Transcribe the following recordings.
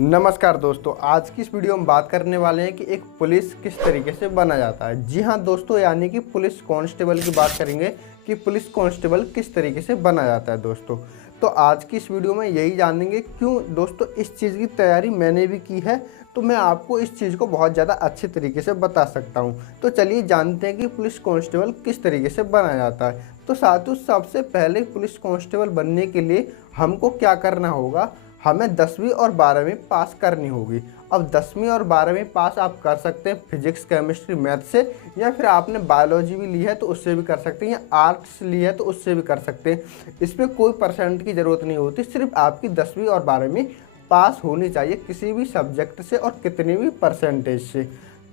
नमस्कार दोस्तों, आज की इस वीडियो में बात करने वाले हैं कि एक पुलिस किस तरीके से बना जाता है। जी हाँ दोस्तों, यानी कि पुलिस कांस्टेबल की बात करेंगे कि पुलिस कांस्टेबल किस तरीके से बना जाता है दोस्तों। तो आज की इस वीडियो में यही जानेंगे क्यों दोस्तों इस चीज़ की तैयारी मैंने भी की है, तो मैं आपको इस चीज़ को बहुत ज़्यादा अच्छे तरीके से बता सकता हूँ। तो चलिए जानते हैं कि पुलिस कांस्टेबल किस तरीके से बना जाता है। तो साथियों, सबसे पहले पुलिस कांस्टेबल बनने के लिए हमको क्या करना होगा, हमें 10वीं और 12वीं पास करनी होगी। अब 10वीं और 12वीं पास आप कर सकते हैं फिजिक्स, केमिस्ट्री, मैथ से, या फिर आपने बायोलॉजी भी ली है तो उससे भी कर सकते हैं, या आर्ट्स ली है तो उससे भी कर सकते हैं। इसमें कोई परसेंट की ज़रूरत नहीं होती, सिर्फ आपकी 10वीं और 12वीं पास होनी चाहिए किसी भी सब्जेक्ट से और कितने भी परसेंटेज से।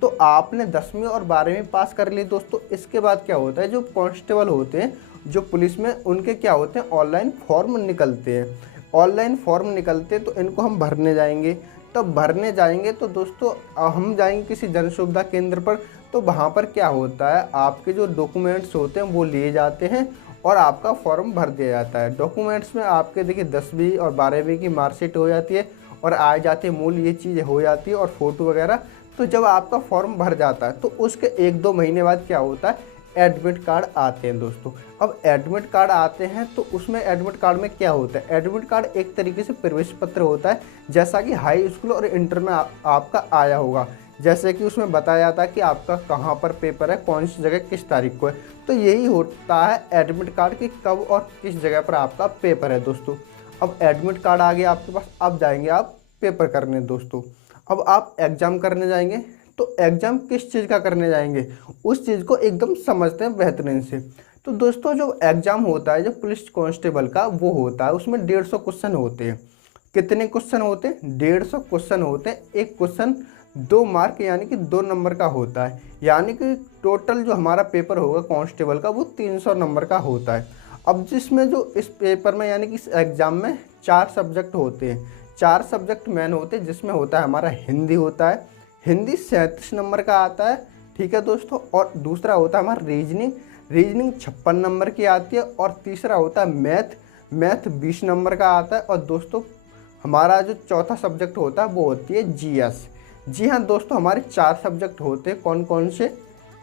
तो आपने 10वीं और 12वीं पास कर ली दोस्तों। इसके बाद क्या होता है, जो कांस्टेबल होते हैं, जो पुलिस में, उनके क्या होते हैं, ऑनलाइन फॉर्म निकलते हैं। ऑनलाइन फॉर्म निकलते तो इनको हम भरने जाएंगे। तब भरने जाएंगे तो दोस्तों हम जाएंगे किसी जन सुविधा केंद्र पर। तो वहाँ पर क्या होता है, आपके जो डॉक्यूमेंट्स होते हैं वो लिए जाते हैं और आपका फॉर्म भर दिया जाता है। डॉक्यूमेंट्स में आपके देखिए 10वीं और 12वीं की मार्कशीट हो जाती है और आ जाते मूल ये चीज़ हो जाती है और फ़ोटो वगैरह। तो जब आपका फॉर्म भर जाता है तो उसके 1-2 महीने बाद क्या होता है, एडमिट कार्ड आते हैं दोस्तों। अब एडमिट कार्ड आते हैं तो उसमें एडमिट कार्ड में क्या होता है, एडमिट कार्ड एक तरीके से प्रवेश पत्र होता है, जैसा कि हाई स्कूल और इंटर में आपका आया होगा। जैसे कि उसमें बताया जाता है कि आपका कहाँ पर पेपर है, कौन सी जगह किस तारीख को है। तो यही होता है एडमिट कार्ड कि कब और किस जगह पर आपका पेपर है दोस्तों। अब एडमिट कार्ड आ गया आपके पास, अब जाएंगे आप पेपर करने दोस्तों। अब आप एग्ज़ाम करने जाएंगे। तो एग्ज़ाम किस चीज़ का करने जाएंगे, उस चीज़ को एकदम समझते हैं बेहतरीन से। तो दोस्तों जो एग्ज़ाम होता है, जो पुलिस कांस्टेबल का, वो होता है, उसमें 150 क्वेश्चन होते हैं। कितने क्वेश्चन होते हैं, 150 क्वेश्चन होते हैं। एक क्वेश्चन 2 मार्क यानी कि 2 नंबर का होता है। यानी कि टोटल जो हमारा पेपर होगा कांस्टेबल का वो 300 नंबर का होता है। अब जिसमें जो इस पेपर में यानी कि इस एग्ज़ाम में 4 सब्जेक्ट होते हैं। 4 सब्जेक्ट मेन होते हैं, जिसमें होता है हमारा हिंदी होता है। हिंदी 37 नंबर का आता है, ठीक है दोस्तों। और दूसरा होता है हमारा रीजनिंग। रीजनिंग 56 नंबर की आती है। और तीसरा होता है मैथ। मैथ 20 नंबर का आता है। और दोस्तों हमारा जो चौथा सब्जेक्ट होता है वो होती है जीएस। जी हाँ दोस्तों, हमारे 4 सब्जेक्ट होते हैं। कौन कौन से,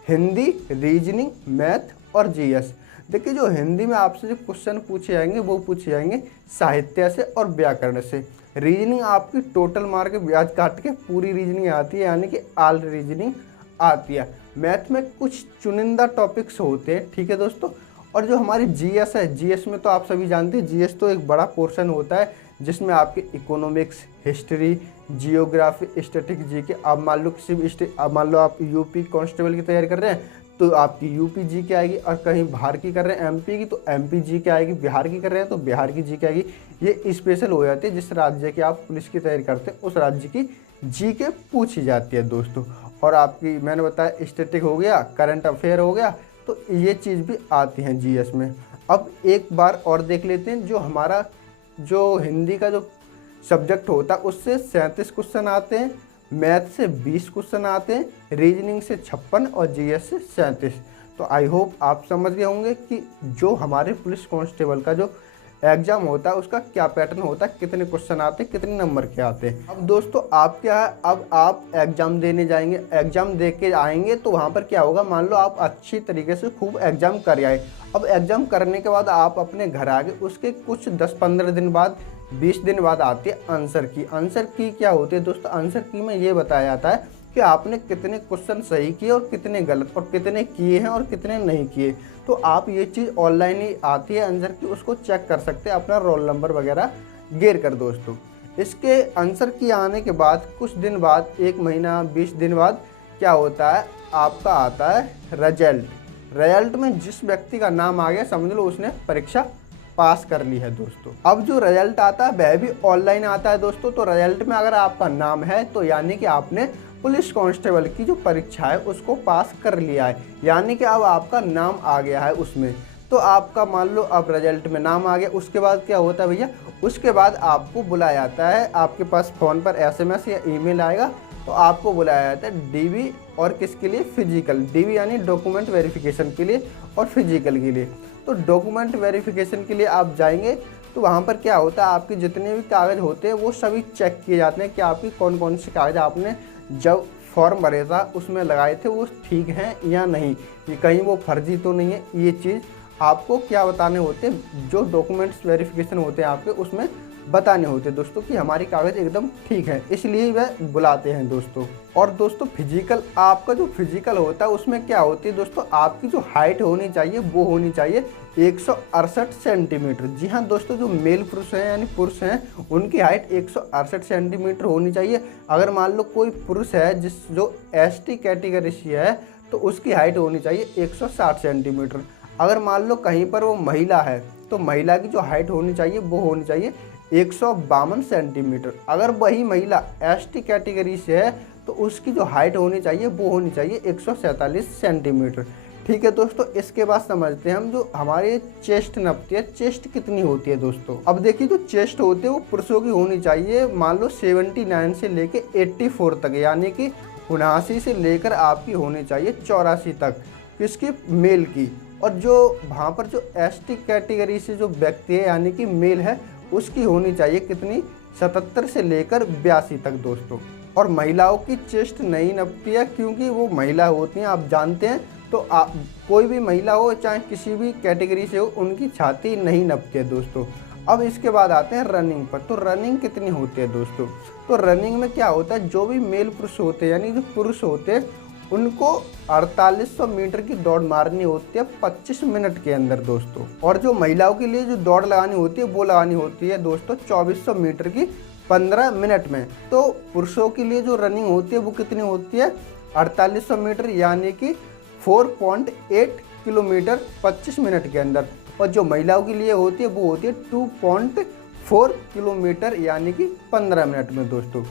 हिंदी, रीजनिंग, मैथ और जीएस। देखिए जो हिंदी में आपसे जो क्वेश्चन पूछे जाएंगे वो पूछे जाएंगे साहित्य से और व्याकरण से। रीजनिंग आपकी टोटल मार्क ब्याज काट के पूरी रीजनिंग आती है, यानी कि ऑल रीजनिंग आती है। मैथ में कुछ चुनिंदा टॉपिक्स होते हैं, ठीक है दोस्तों। और जो हमारी जीएस है, जीएस में तो आप सभी जानते हैं, जीएस तो एक बड़ा पोर्शन होता है जिसमें आपके economics, history, geography, static, GK. अब मान लो किसी भी अब मान लो आप यूपी कांस्टेबल की तैयारी कर रहे हैं तो आपकी यूपी जी के आएगी। और कहीं बाहर की कर रहे हैं एमपी की तो एमपी जी के आएगी। बिहार की कर रहे हैं तो बिहार की जी के आएगी। ये स्पेशल हो जाती है, जिस राज्य की आप पुलिस की तैयारी करते हैं उस राज्य की जी के पूछी जाती है दोस्तों। और आपकी मैंने बताया स्टैटिक हो गया, करंट अफेयर हो गया, तो ये चीज़ भी आती हैं जीएस में। अब एक बार और देख लेते हैं, जो हमारा जो हिंदी का जो सब्जेक्ट होता है उससे 37 क्वेश्चन आते हैं, मैथ से 20 क्वेश्चन आते हैं, रीजनिंग से 56 और जीएस से 37। तो आई होप आप समझ गए होंगे कि जो हमारे पुलिस कांस्टेबल का जो एग्ज़ाम होता है उसका क्या पैटर्न होता है, कितने क्वेश्चन आते हैं, कितने नंबर के आते हैं। अब दोस्तों आप क्या है, अब आप एग्ज़ाम देने जाएंगे। एग्ज़ाम दे के आएंगे तो वहाँ पर क्या होगा, मान लो आप अच्छी तरीके से खूब एग्ज़ाम कर आए। अब एग्ज़ाम करने के बाद आप अपने घर आ गए, उसके कुछ 10-15 दिन बाद, 20 दिन बाद आती है आंसर की। आंसर की क्या होती है दोस्तों, आंसर की में ये बताया जाता है कि आपने कितने क्वेश्चन सही किए और कितने गलत, और कितने किए हैं और कितने नहीं किए। तो आप ये चीज़ ऑनलाइन ही आती है आंसर की, उसको चेक कर सकते हैं अपना रोल नंबर वगैरह गिर कर दोस्तों। इसके आंसर की आने के बाद कुछ दिन बाद, 1 महीना 20 दिन बाद क्या होता है, आपका आता है रिजल्ट। रिजल्ट में जिस व्यक्ति का नाम आ गया समझ लो उसने परीक्षा पास कर ली है दोस्तों। अब जो रिजल्ट आता है वह भी ऑनलाइन आता है दोस्तों। तो रिजल्ट में अगर आपका नाम है तो यानी कि आपने पुलिस कांस्टेबल की जो परीक्षा है उसको पास कर लिया है, यानी कि अब आपका नाम आ गया है उसमें। तो आपका मान लो अब रिजल्ट में नाम आ गया, उसके बाद क्या होता है भैया, उसके बाद आपको बुलाया जाता है, आपके पास फ़ोन पर एसएमएस या ईमेल आएगा तो आपको बुलाया जाता है डीवी। और किसके लिए, फिजिकल। डीवी यानी डॉक्यूमेंट वेरिफिकेशन के लिए और फिजिकल के लिए। तो डॉक्यूमेंट वेरिफिकेशन के लिए आप जाएंगे तो वहाँ पर क्या होता है, आपके जितने भी कागज़ होते हैं वो सभी चेक किए जाते हैं कि आपकी कौन कौन से कागज़ आपने जब फॉर्म भरे था उसमें लगाए थे वो ठीक हैं या नहीं, कि कहीं वो फर्जी तो नहीं है। ये चीज़ आपको क्या बताने होते हैं, जो डॉक्यूमेंट्स वेरिफिकेशन होते हैं आपके उसमें बताने होते हैं दोस्तों कि हमारी कागज़ एकदम ठीक है, इसलिए वह बुलाते हैं दोस्तों। और दोस्तों फिजिकल, आपका जो फिजिकल होता है उसमेमें क्या होती है दोस्तों, आपकी जो हाइट होनी चाहिए वो होनी चाहिए 168 सेंटीमीटर। जी हाँ दोस्तों, जो मेल पुरुष हैं यानी पुरुष हैं उनकी हाइट 168 सेंटीमीटर होनी चाहिए। अगर मान लो कोई पुरुष है जो ST कैटेगरी से है तो उसकी हाइट होनी चाहिए 160 सेंटीमीटर। अगर मान लो कहीं पर वो महिला है तो महिला की जो हाइट होनी चाहिए वो होनी चाहिए 152 सेंटीमीटर। अगर वही महिला ST कैटेगरी से है तो उसकी जो हाइट होनी चाहिए वो होनी चाहिए 147 सेंटीमीटर। ठीक है दोस्तों, इसके बाद समझते हैं हम जो हमारे चेस्ट नपती है, चेस्ट कितनी होती है दोस्तों। अब देखिए जो चेस्ट होती है वो पुरुषों की होनी चाहिए मान लो 79 से लेके 84 तक, यानी कि 79 से लेकर आपकी होनी चाहिए 84 तक, किसकी, मेल की। और जो वहाँ पर जो ST कैटेगरी से जो व्यक्ति है यानी कि मेल है उसकी होनी चाहिए कितनी, 77 से लेकर 82 तक दोस्तों। और महिलाओं की चेस्ट नहीं नपती है क्योंकि वो महिला होती हैं, आप जानते हैं। तो कोई भी महिला हो चाहे किसी भी कैटेगरी से हो उनकी छाती नहीं नपती है दोस्तों। अब इसके बाद आते हैं रनिंग पर। तो रनिंग कितनी होती है दोस्तों, तो रनिंग में क्या होता है, जो भी मेल पुरुष होते हैं यानी जो पुरुष होते हैं उनको 4800 मीटर की दौड़ मारनी होती है 25 मिनट के अंदर दोस्तों। और जो महिलाओं के लिए जो दौड़ लगानी होती है वो लगानी होती है दोस्तों 2400 मीटर की 15 मिनट में। तो पुरुषों के लिए जो रनिंग होती है वो कितनी होती है, 4800 मीटर यानी कि 4.8 किलोमीटर 25 मिनट के अंदर। और जो महिलाओं के लिए होती है वो होती है 2.4 किलोमीटर यानी कि 15 मिनट में दोस्तों।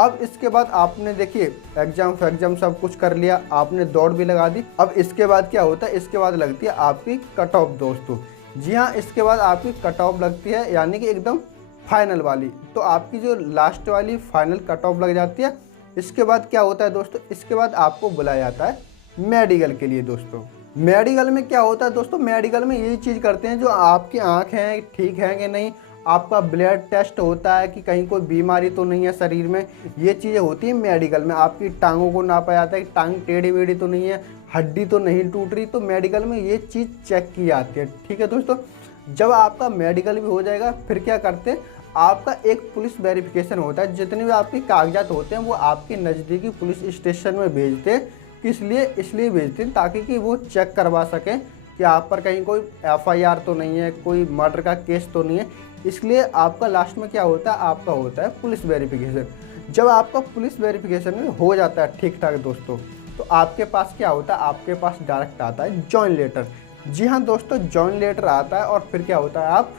अब इसके बाद आपने देखिए एग्जाम सब कुछ कर लिया, आपने दौड़ भी लगा दी। अब इसके बाद क्या होता है, इसके बाद लगती है आपकी कट ऑफ दोस्तों। जी हाँ, इसके बाद आपकी कट ऑफ लगती है यानी कि एकदम फाइनल वाली। तो आपकी जो लास्ट वाली फाइनल कट ऑफ लग जाती है। इसके बाद क्या होता है दोस्तों, इसके बाद आपको बुलाया जाता है मेडिकल के लिए दोस्तों। मेडिकल में क्या होता है दोस्तों, मेडिकल में यही चीज़ करते हैं, जो आपकी आँख हैं ठीक है कि नहीं, आपका ब्लड टेस्ट होता है कि कहीं कोई बीमारी तो नहीं है शरीर में, ये चीज़ें होती हैं मेडिकल में। आपकी टांगों को नापा जाता है कि टांग टेढ़ी वेढ़ी तो नहीं है, हड्डी तो नहीं टूट रही, तो मेडिकल में ये चीज़ चेक की जाती है। ठीक है दोस्तों, जब आपका मेडिकल भी हो जाएगा फिर क्या करते हैं, आपका एक पुलिस वेरिफिकेशन होता है। जितने भी आपके कागजात होते हैं वो आपके नज़दीकी पुलिस स्टेशन में भेजते हैं। किस लिए, इसलिए भेजते हैं ताकि कि वो चेक करवा सकें कि आप पर कहीं कोई FIR तो नहीं है, कोई मर्डर का केस तो नहीं है। इसलिए आपका लास्ट में क्या होता है, आपका होता है पुलिस वेरिफिकेशन। जब आपका पुलिस वेरिफिकेशन में हो जाता है ठीक ठाक दोस्तों, तो आपके पास क्या होता है, आपके पास डायरेक्ट आता है जॉइन लेटर। जी हाँ दोस्तों, जॉइन लेटर आता है और फिर क्या होता है, आप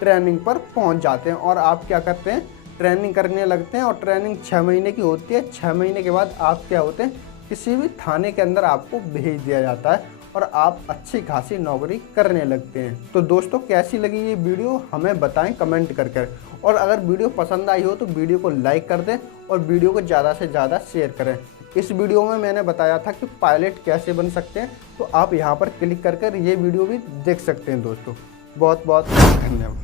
ट्रेनिंग पर पहुंच जाते हैं और आप क्या करते हैं, ट्रेनिंग करने लगते हैं। और ट्रेनिंग 6 महीने की होती है। 6 महीने के बाद आप क्या होते हैं, किसी भी थाने के अंदर आपको भेज दिया जाता है और आप अच्छी खासी नौकरी करने लगते हैं। तो दोस्तों कैसी लगी ये वीडियो हमें बताएं कमेंट करके। और अगर वीडियो पसंद आई हो तो वीडियो को लाइक कर दें और वीडियो को ज़्यादा से ज़्यादा शेयर करें। इस वीडियो में मैंने बताया था कि पायलट कैसे बन सकते हैं, तो आप यहाँ पर क्लिक कर ये वीडियो भी देख सकते हैं दोस्तों। बहुत बहुत धन्यवाद।